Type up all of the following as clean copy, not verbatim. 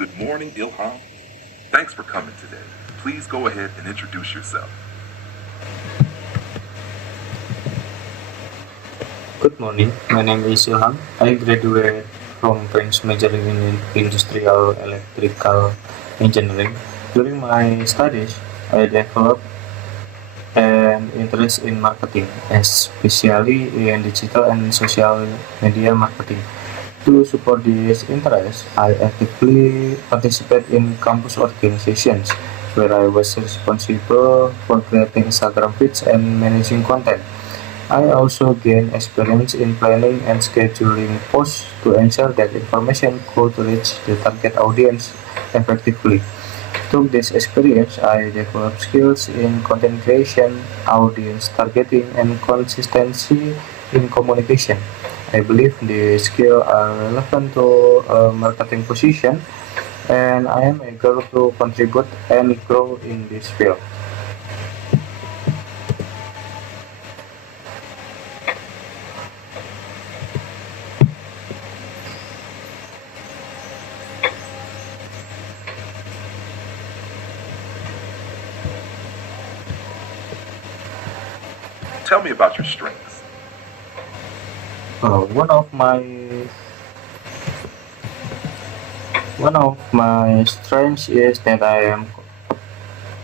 Good morning, Ilham. Thanks for coming today. Please go ahead and introduce yourself. Good morning, my name is Ilham. I graduated from Prince majoring in Industrial Electrical Engineering. During my studies, I developed an interest in marketing, especially in digital and social media marketing. To support this interest, I actively participate in campus organizations where I was responsible for creating Instagram feeds and managing content. I also gained experience in planning and scheduling posts to ensure that information could reach the target audience effectively. Through this experience, I developed skills in content creation, audience targeting, and consistency in communication. I believe these skills are relevant to a marketing position, and I am eager to contribute and grow in this field. Tell me about your strengths. Uh, one of my one of my strengths is that I am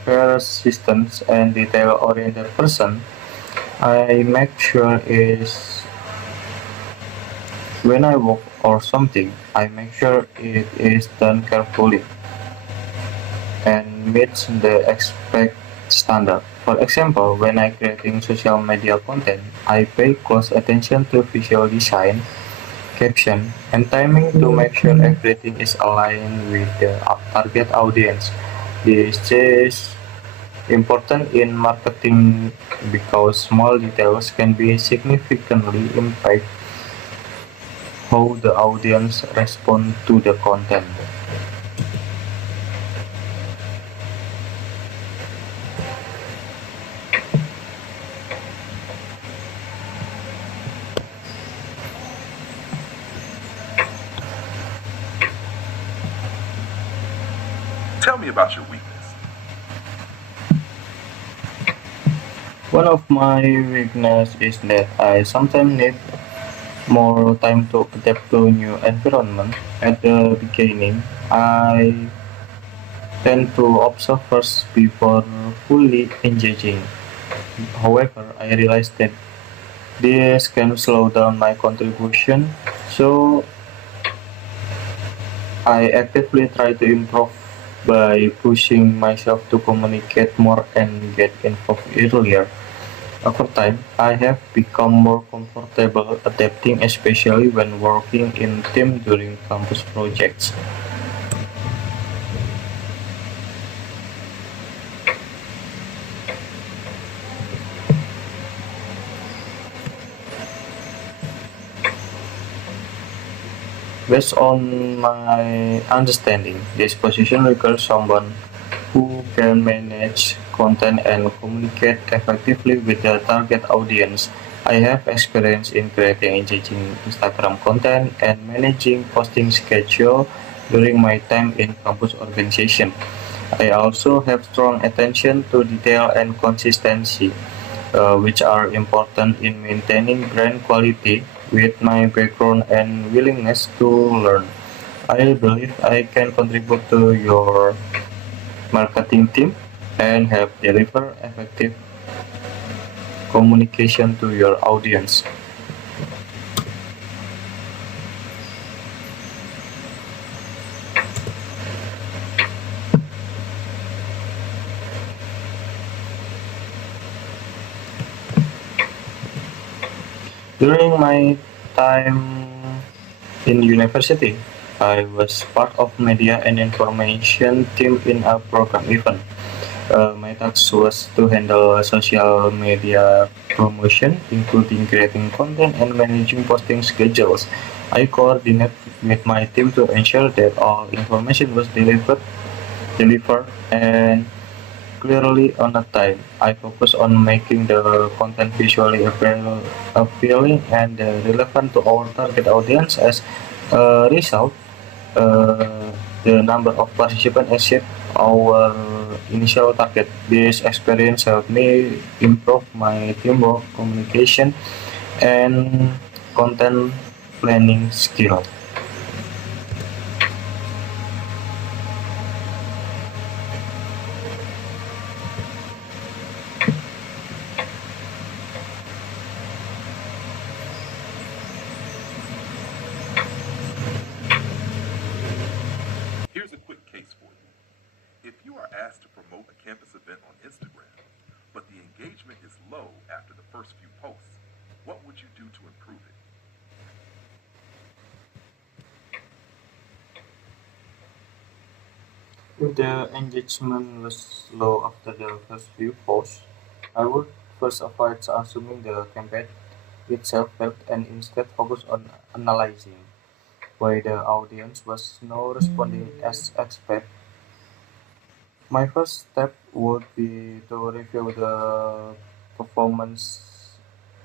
persistent and detail-oriented person. I make sure is when I work or something, I make sure it is done carefully and meets the expect standard. For example, when I creating social media content, I pay close attention to visual design, caption, and timing to make sure everything is aligned with the target audience. This is important in marketing because small details can be significantly impact how the audience respond to the content. Tell me about your weakness. One of my weakness is that I sometimes need more time to adapt to new environment. At the beginning, I tend to observe first before fully engaging. However, I realized that this can slow down my contribution, so I actively try to improve by pushing myself to communicate more and get involved earlier. Over time, I have become more comfortable adapting, especially when working in team during campus projects. Based on my understanding, this position requires someone who can manage content and communicate effectively with the target audience. I have experience in creating engaging Instagram content and managing posting schedule during my time in campus organization. I also have strong attention to detail and consistency, which are important in maintaining brand quality. With my background and willingness to learn, I believe I can contribute to your marketing team and help deliver effective communication to your audience. During my time in university, I was part of media and information team in a program event. My task was to handle social media promotion, including creating content and managing posting schedules. I coordinate with my team to ensure that all information was delivered and clearly on a time. I focus on making the content visually appealing and relevant to our target audience. As a result, uh, the number of participants exceed our initial target. This experience helped me improve my teamwork, communication, and content planning skill. Here's a quick case for you. If you are asked to promote a campus event on Instagram, but the engagement is low after the first few posts, what would you do to improve it? If the engagement was low after the first few posts, I would first avoid assuming the campaign itself helped and instead focus on analyzing why the audience was not responding as expected. My first step would be to review the performance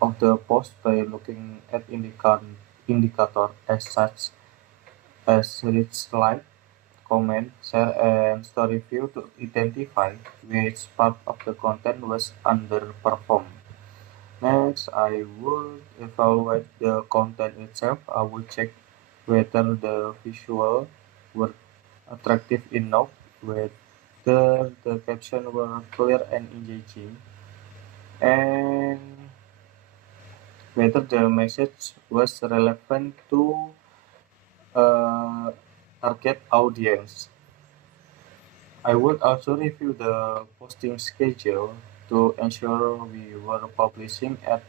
of the post by looking at indicator as such as reach, like, comment, share, and story view to identify which part of the content was underperformed. Next, I would evaluate the content itself. I would check whether the visual were attractive enough, whether the caption were clear and engaging, and whether the message was relevant to a target audience. I would also review the posting schedule to ensure we were publishing at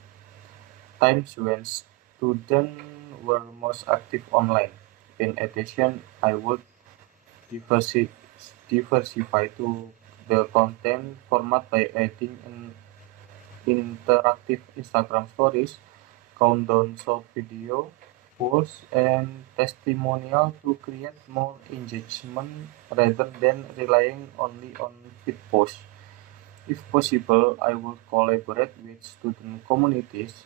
times when students were most active online. In addition, I would diversi- diversify to the content format by adding an interactive Instagram stories, countdown short video, polls, and testimonial to create more engagement rather than relying only on feed posts. If possible, I would collaborate with student communities,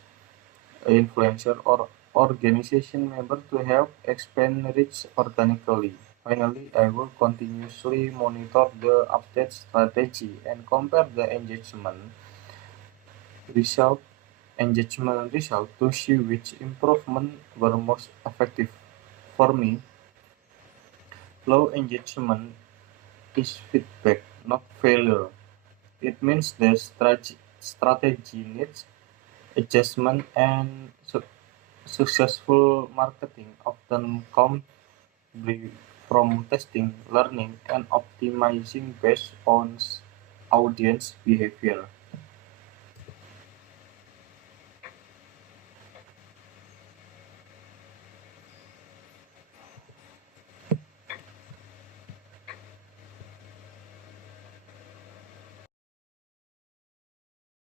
influencer, or organization members to help expand reach organically. Finally, I will continuously monitor the update strategy and compare the result result to see which improvement were most effective. For me, low engagement is feedback, not failure. It means the strategy needs adjustment, and successful marketing often comes from testing, learning, and optimizing based on audience behavior.